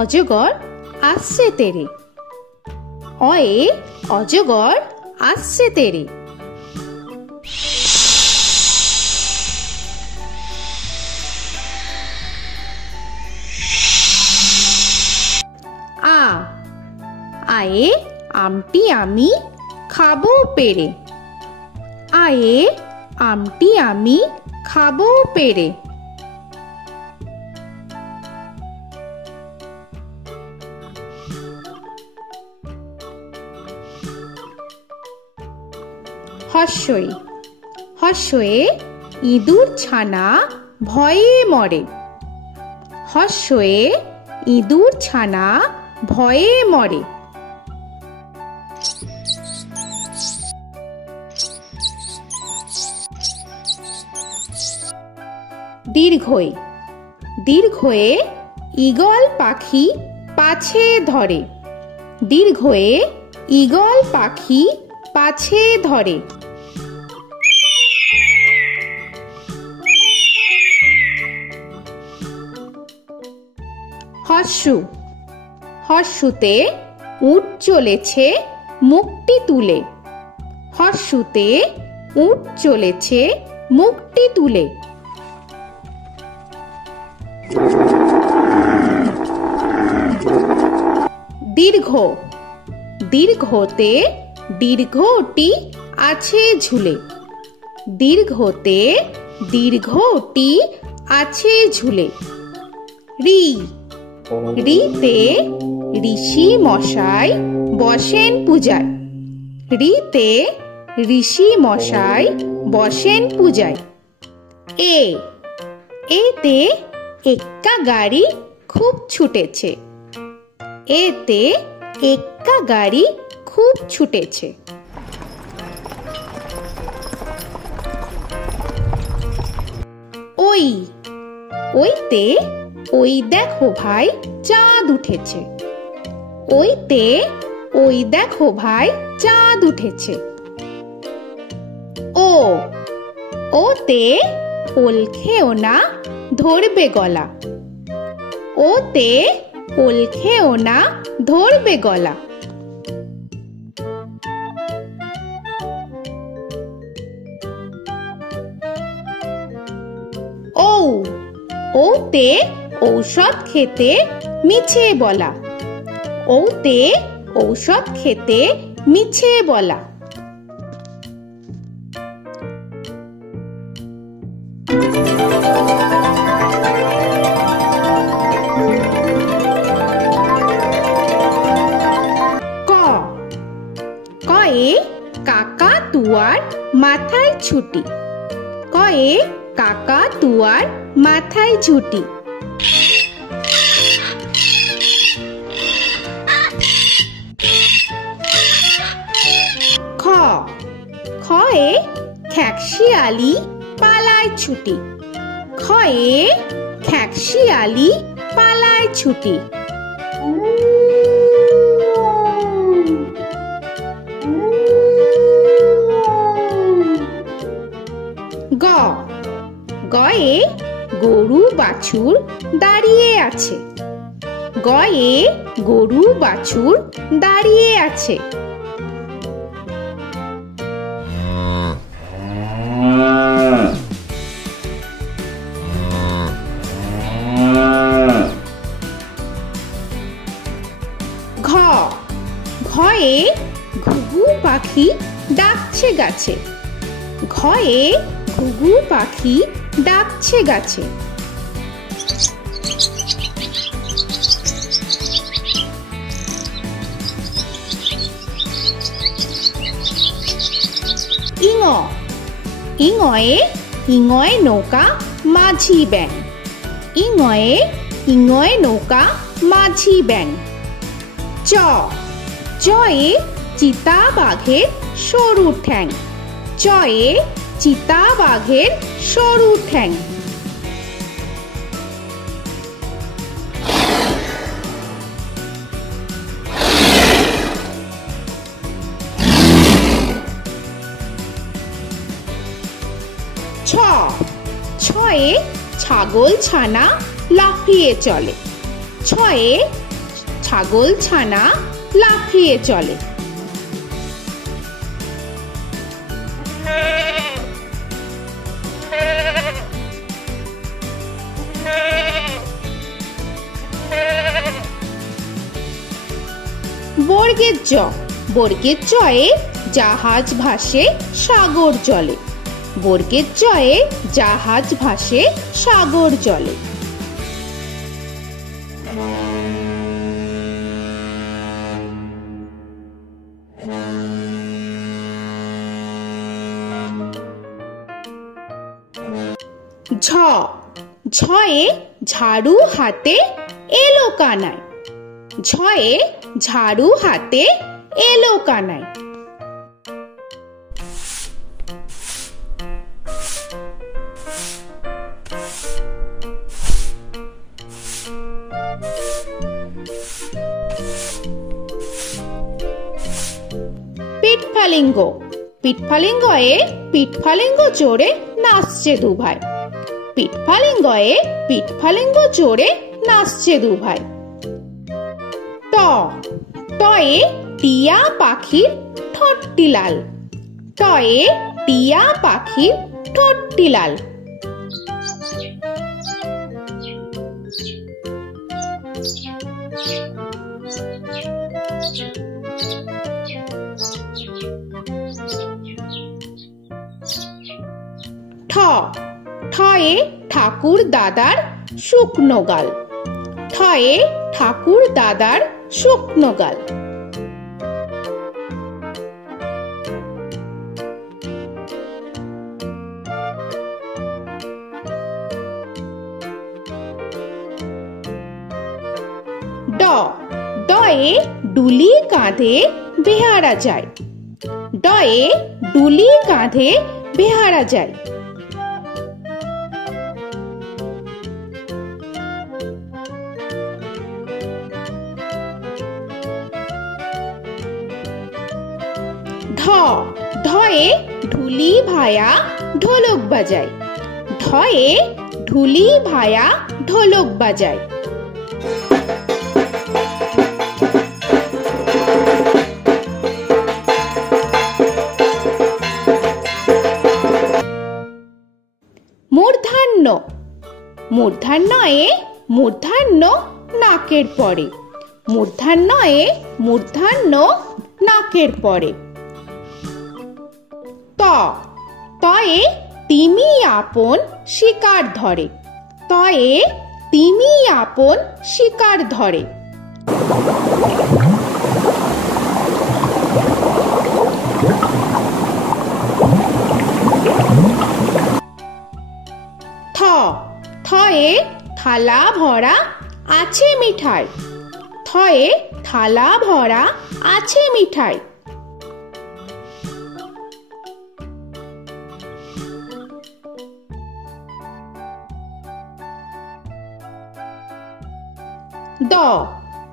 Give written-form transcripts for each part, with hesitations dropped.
অজগর আসছে তেরে। অয়ে অজগর আসছে তেরে। আ আয়ে আমটি আমি খাবো পেরে। আয়ে আমটি আমি খাবো পেরে। হর্ষই হর্ষয়ে ইঁদুর ছানা ভয়ে মরে। হর্ষয়ে ইঁদুর ছানা ভয়ে মরে। দীর্ঘই দীর্ঘয়ে ঈগল পাখি পাছে ধরে। দীর্ঘয়ে ঈগল পাখি পাছে ধরে। হর্ষু হর্ষুতে উট চলেছে মুখটি তুলে। হর্ষুতে উট চলেছে মুখটি তুলে। দীর্ঘ দীর্ঘতে দীর্ঘটি আছে ঝুলে। দীর্ঘতে দীর্ঘটি আছে ঝুলে। রি রিতে ঋষি মশাই বসেন পূজায়। রিতে ঋষি মশাই বসেন পূজায়। এ এতে এক্কা গাড়ি খুব ছুটেছে। এতে এক্কা গাড়ি খুব ছুটেছে। ওই ওইতে ওই দেখো ভাই চাঁদ উঠেছে। ওইতে ওই দেখো ভাই চাঁদ উঠেছে। ও ওতে ওল খেও না ধরবে গলা। ওতে ওল খেও না ধরবে গলা। ও ওতে ঔষধ খেতে মিছে বলা। ওতে ঔষধ খেতে মিছে বলা। ক কয়ে কাকাতুয়ার মাথায় ছুটি। কয়ে কাকাতুয়ার মাথায় ঝুঁটি। খ খয়ে খ্যাকশিয়ালি পালায় ছুটি। খয়ে খ্যাকশিয়ালি পালায় ছুটি। গ গয়ে গরু বাছুর দাঁড়িয়ে আছে। গয়ে গরু বাছুর দাঁড়িয়ে আছে। ঘ ঘয়ে ঘুঘু পাখি ডাকছে গাছে। ঘয়ে ঘুঘু পাখি ডাকছে গাছে। ইঙ ইঙয়ে ইঙয়ে নৌকা মাঝি ব্যাং। ইঙয়ে ইঙয়ে নৌকা মাঝি ব্যাং। চ চয়ে চিতা বাঘের সরু ঠ্যাং। চয়ে চিতা বাঘের সরু ঠ্যাং। ছ ছয়ে ছাগল ছানা লাফিয়ে চলে। ছয়ে ছাগল ছানা লাফিয়ে চলে। বর্গের জ, বর্গের জয়ে জাহাজ ভাসে সাগর জলে। বর্গের জয়ে জাহাজ ভাসে সাগর জলে। ঝ, ঝয়ে ঝাড়ু হাতে এলো কানাই। ঝয়ে ঝাড়ু হাতে এলো কানাই। পিঠফালিঙ্গ, পিঠফালিঙ্গয়ে পিঠফালিঙ্গ চড়ে নাচছে দুভাই। পিঠফালিঙ্গয়ে পিঠফালিঙ্গ চড়ে নাচছে দুভাই। ট, টয়ে টিয়া পাখির ঠোঁটটি লাল। টয়ে টিয়া পাখির ঠোঁটটি লাল। ঠ, ঠয়ে ঠাকুর দাদার শুকনো গাল। ঠয়ে ঠাকুর দাদার শুকনো গাল। ড, ডয়ে ডুলি কাঁধে বেহারা যায়। ডয়ে ডুলি কাঁধে বেহারা যায়। ঢ, ঢয়ে ঢুলি ভায়া ঢোলক বাজায়। ঢয়ে ঢুলি ভায়া ঢোলক বাজায়। মূর্ধন্য, মূর্ধন্যয়ে মূর্ধন্য নাকের পরে। মূর্ধন্যয়ে মূর্ধন্য নাকের পরে। ত, তয়ে তিমি আপন শিকার ধরে। তয়ে তিমি আপন শিকার ধরে। থ, থয়ে থালা ভরা আছে মিঠাই। থয়ে থালা ভরা আছে মিঠাই। দ,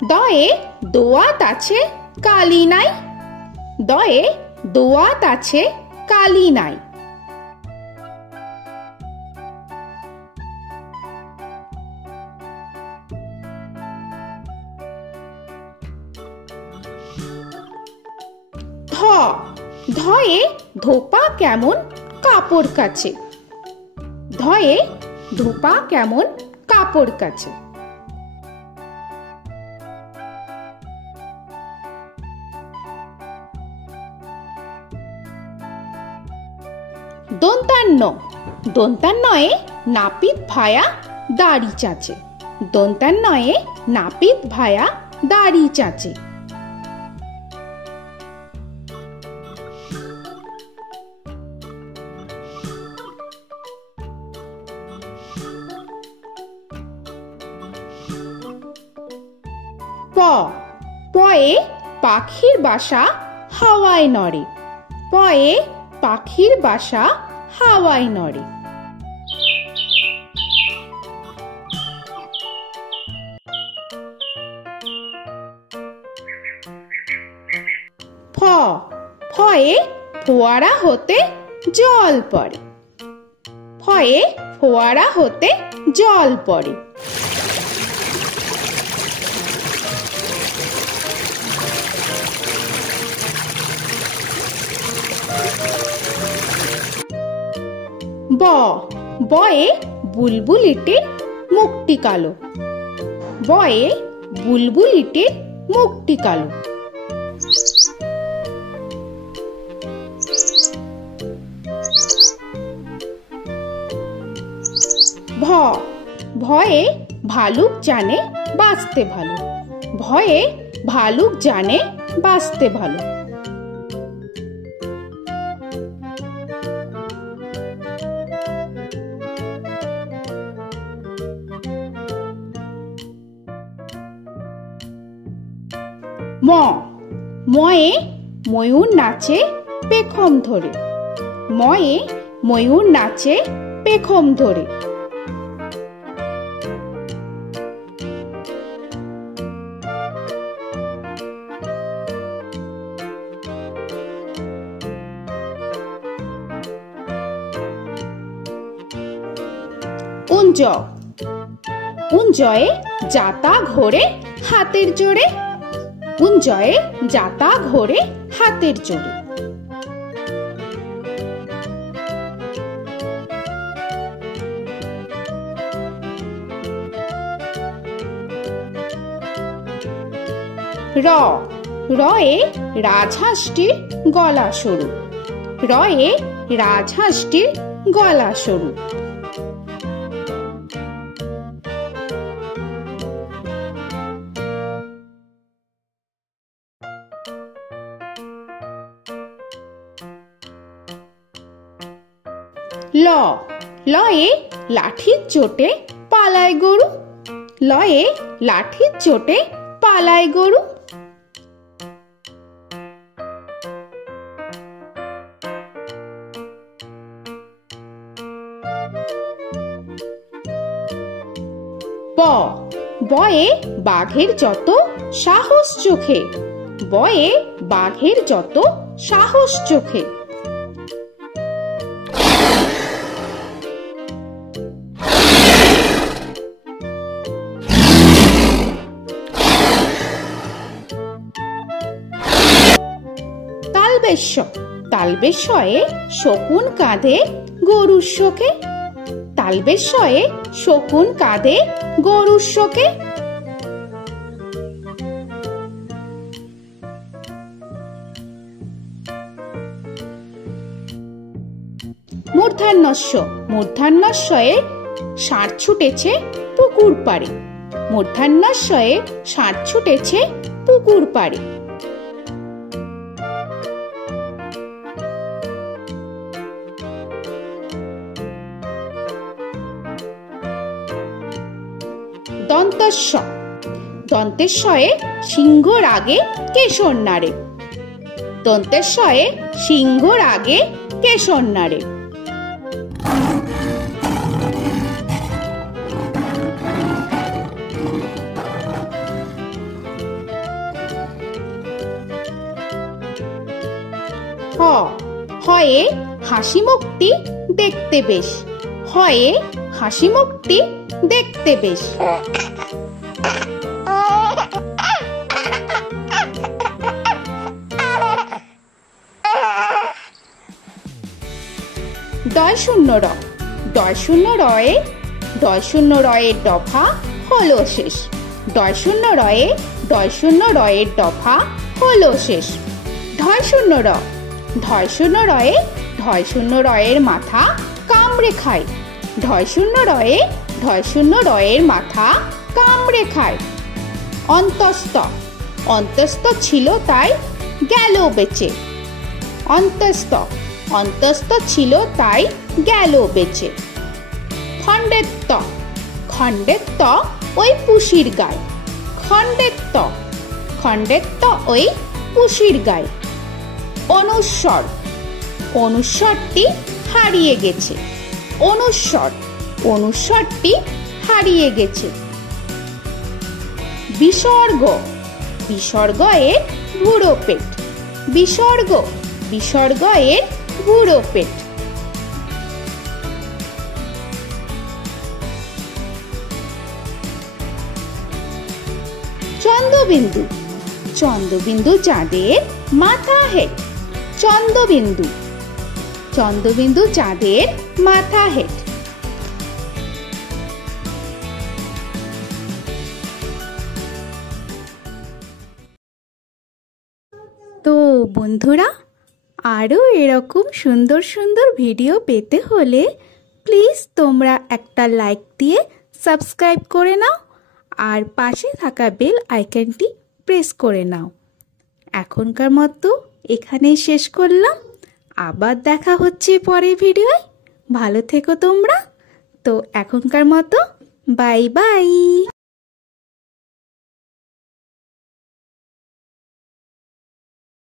দয়ে দোয়াত আছে কালি নাই। দয়ে দোয়াত আছে কালি নাই। ধ, ধয়ে ধোপা কেমন কাপড় কাছে। ধয়ে ধোপা কেমন কাপড় কাছে। দন্তান্ন, দন্তান্নয়ে নাপিত ভায়া দাড়ি চাচে। দন্তান্নয়ে নাপিত ভায়া দাড়ি চাচে। প, পয়ে পাখির বাসা হাওয়ায় নড়ে। পয়ে পাখির বাসা হাওয়ায় নড়ে। ফ, ফয়ে ফোয়ারা হতে জল পড়ে। ফয়ে ফোয়ারা হতে জল পড়ে। ব বয়ে বুলবুলিটির মুখটি কালো। বয়ে বুলবুলিটির মুখটি কালো। ভ ভয়ে ভালুক জানে বাঁচতে ভালো। ভয়ে ভালুক জানে বাঁচতে ভালো। ম ময়ে ময়ূর নাচে পেখম ধরে। ময়ে ময়ূর নাচে পেখম ধরে। উঞ্জ উঞ্জয়ে যাতা ঘোরে হাতের জোরে। উঞ্জয়ে যাতা ঘোরে হাতের জোরে। র রয়ে রাজহাঁসটির গলা সরু। রয়ে রাজহাঁসটির গলা সরু। ল লয়ে লাঠির চোটে পালায় গরু। লয়ে লাঠির চোটে পালায় গরু। ব বয়ে বাঘের যত সাহস চোখে। বয়ে বাঘের যত সাহস চোখে। তালবেশ্য তালবেশ্যয়ে শকুন কাঁধে গরুর শোকে। তালবেশ্যয়ে শকুন কাঁধে গরুর শোকে। মূর্ধন্যস্য মূর্ধন্যস্বয়ে ষাঁড় ছুটেছে পুকুর পাড়ে। মূর্ধন্যস্বয়ে ষাঁড় ছুটেছে পুকুর পাড়ে। দন্তস্ব দন্তেশ্বয়ে সিংহ রাগে কেশর নাড়ে। দন্তেশ্বয়ে সিংহ রাগে কেশর নাড়ে। হ হয়ে হাসি মুখটি দেখতে বেশ। হয়ে হাসি মুখটি দেখতে বেশ। দয় শূন্য র দয় শূন্য রয়ে দয় শূন্য রয়ের দফা হলো শেষ। দয় শূন্য রয়ে দয় শূন্য রয়ের দফা হলো শেষ। ধয় শূন্য র ধয় শূন্য রয়ে ধয় শূন্য রয়ের মাথা কামড়ে খায়। ধয় শূন্য রয়ে ধয় শূন্য রয়ের মাথা কামড়ে খায়। অন্তস্থ অন্তস্থ ছিল তাই গেল বেঁচে। অন্তস্থ অন্তস্থ ছিল তাই গেল বেঁচে। খণ্ডের ত খণ্ডের ত ওই পুষির গায়। খণ্ডের ত খণ্ডের ত ওই পুষির গায়। অনুস্বর অনুস্বরটি হারিয়ে গেছে। অনুস্বর অনুস্বরটি হারিয়ে গেছে। বিসর্গ বিসর্গ এর বুড়ো পেট। বিসর্গ বিসর্গ এর বুড়ো পেট। চন্দ্রবিন্দু চন্দ্রবিন্দু চাঁদের মাথা হে। চন্দ্রবিন্দু চন্দ্রবিন্দু চাঁদের মাথা হেড। তো বন্ধুরা, আরও এরকম সুন্দর সুন্দর ভিডিও পেতে হলে প্লিজ তোমরা একটা লাইক দিয়ে সাবস্ক্রাইব করে নাও আর পাশে থাকা বেল আইকনটি প্রেস করে নাও। এখনকার মতো এখানেই শেষ করলাম। আবার দেখা হচ্ছে পরের ভিডিওয়। ভালো থেকো তোমরা। তো এখনকার মতো বাই বাই।